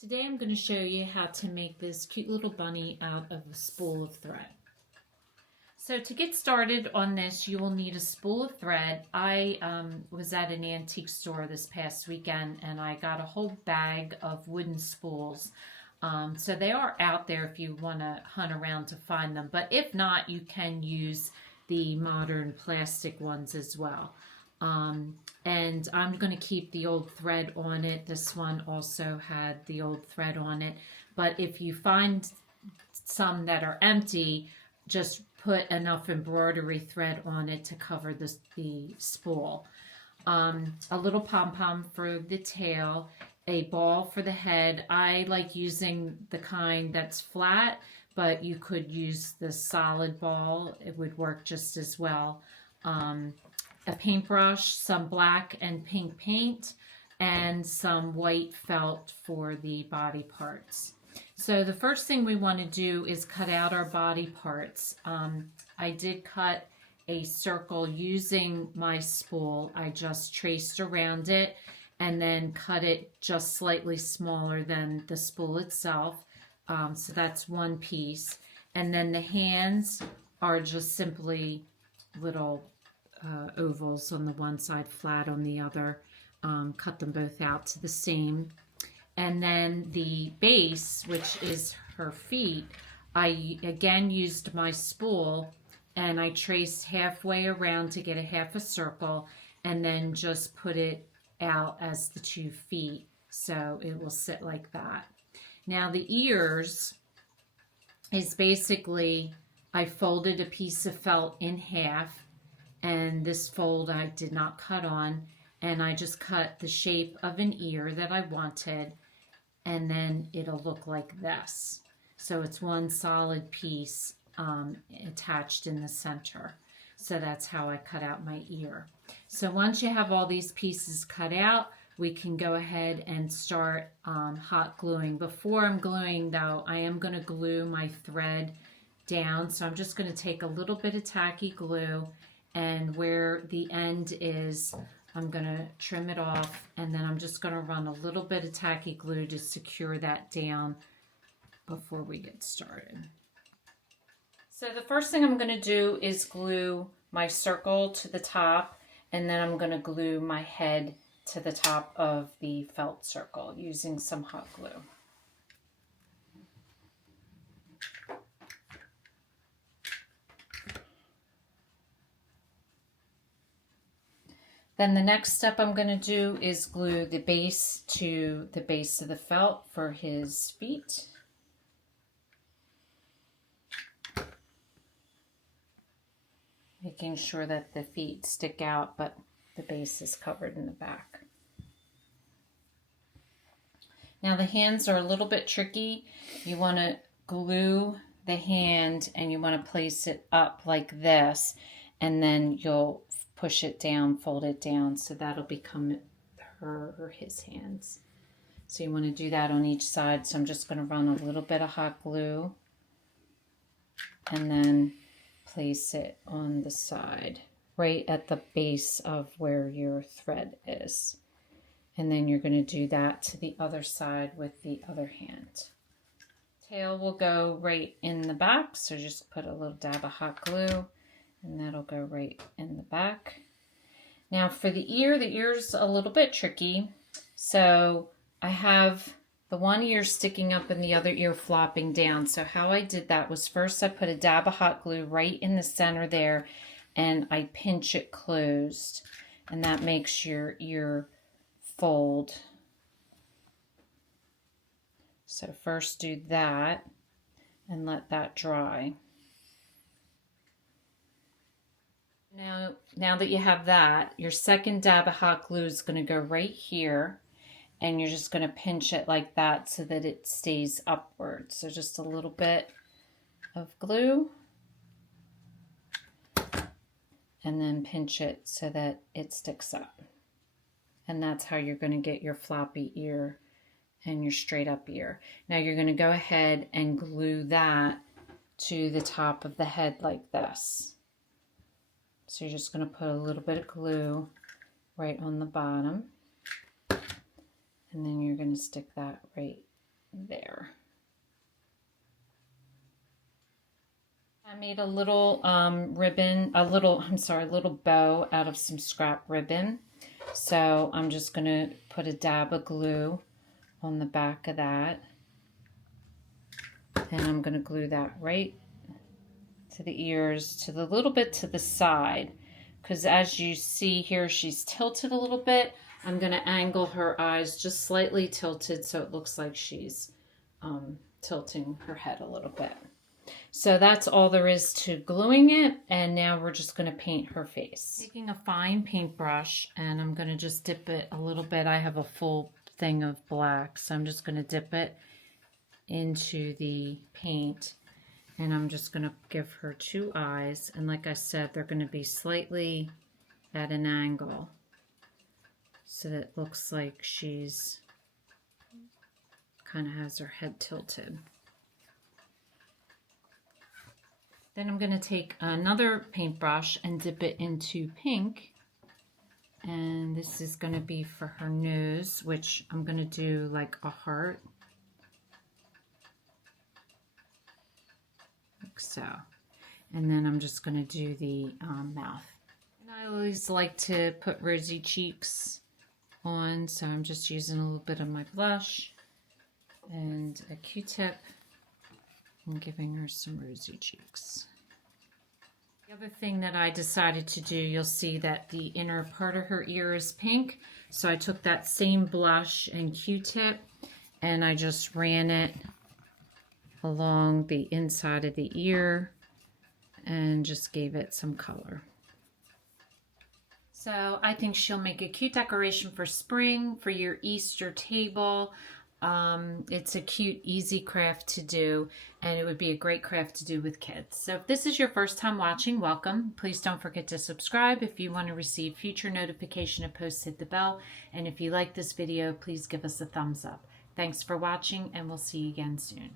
Today I'm going to show you how to make this cute little bunny out of a spool of thread. So to get started on this, you will need a spool of thread. I was at an antique store this past weekend and I got a whole bag of wooden spools. So they are out there if you want to hunt around to find them. But if not, you can use the modern plastic ones as well. And I'm going to keep the old thread on it. This one also had the old thread on it. But if you find some that are empty, just put enough embroidery thread on it to cover the spool. A little pom-pom for the tail, a ball for the head. I like using the kind that's flat, but you could use the solid ball. It would work just as well. A paintbrush, some black and pink paint, and some white felt for the body parts. So the first thing we want to do is cut out our body parts. I did cut a circle using my spool. I just traced around it and then cut it just slightly smaller than the spool itself. So that's one piece. And then the hands are just simply little ovals on the one side, flat on the other. Cut them both out to the same. And then the base, which is her feet, I again used my spool and I traced halfway around to get a half a circle and then just put it out as the 2 feet. So it will sit like that. Now the ears is basically, I folded a piece of felt in half, and this fold I did not cut on, and I just cut the shape of an ear that I wanted, and then it'll look like this. So it's one solid piece attached in the center. So that's how I cut out my ear. So once you have all these pieces cut out, we can go ahead and start hot gluing. Before I'm gluing though, I am going to glue my thread down. So I'm just going to take a little bit of tacky glue, and where the end is, I'm going to trim it off, and then I'm just going to run a little bit of tacky glue to secure that down before we get started. So the first thing I'm going to do is glue my circle to the top, and then I'm going to glue my head to the top of the felt circle using some hot glue. Then the next step I'm going to do is glue the base to the base of the felt for his feet. Making sure that the feet stick out, but the base is covered in the back. Now the hands are a little bit tricky. You want to glue the hand and you want to place it up like this, and then you'll push it down, fold it down, so that'll become her or his hands. So you want to do that on each side. So I'm just going to run a little bit of hot glue and then place it on the side, right at the base of where your thread is. And then you're going to do that to the other side with the other hand. Tail will go right in the back, so just put a little dab of hot glue, and that'll go right in the back. Now for the ear's a little bit tricky. So I have the one ear sticking up and the other ear flopping down. So how I did that was, first I put a dab of hot glue right in the center there, and I pinch it closed, and that makes your ear fold. So first do that and let that dry. Now that you have that, your second dab of hot glue is going to go right here, and you're just going to pinch it like that so that it stays upward. So just a little bit of glue, and then pinch it so that it sticks up. And that's how you're going to get your floppy ear and your straight up ear. Now you're going to go ahead and glue that to the top of the head like this. So you're just going to put a little bit of glue right on the bottom, and then you're going to stick that right I made a little ribbon, a little bow out of some scrap ribbon. So I'm just going to put a dab of glue on the back of that. And I'm going to glue that right to the ears, to the little bit to the side. Because as you see here, she's tilted a little bit. I'm going to angle her eyes just slightly tilted so it looks like she's tilting her head a little bit. So that's all there is to gluing it, and now we're just going to paint her face. Taking a fine paintbrush, and I'm going to just dip it a little bit. I have a full thing of black, so I'm just going to dip it into the paint, and I'm just going to give her 2 eyes, and like I said, they're going to be slightly at an angle so that it looks like she's kind of has her head tilted. Then I'm going to take another paintbrush and dip it into pink, and this is going to be for her nose, which I'm going to do like a heart, like so. And then I'm just going to do the mouth. And I always like to put rosy cheeks on, so I'm just using a little bit of my blush and a Q-tip and giving her some rosy cheeks. The other thing that I decided to do, you'll see that the inner part of her ear is pink, so I took that same blush and Q-tip and I just ran it along the inside of the ear and just gave it some color. So I think she'll make a cute decoration for spring, for your Easter table. It's a cute, easy craft to do, and it would be a great craft to do with kids. So if this is your first time watching, welcome. Please don't forget to subscribe. If you want to receive future notification of posts, hit the bell. And if you like this video, please give us a thumbs up. Thanks for watching, and we'll see you again soon.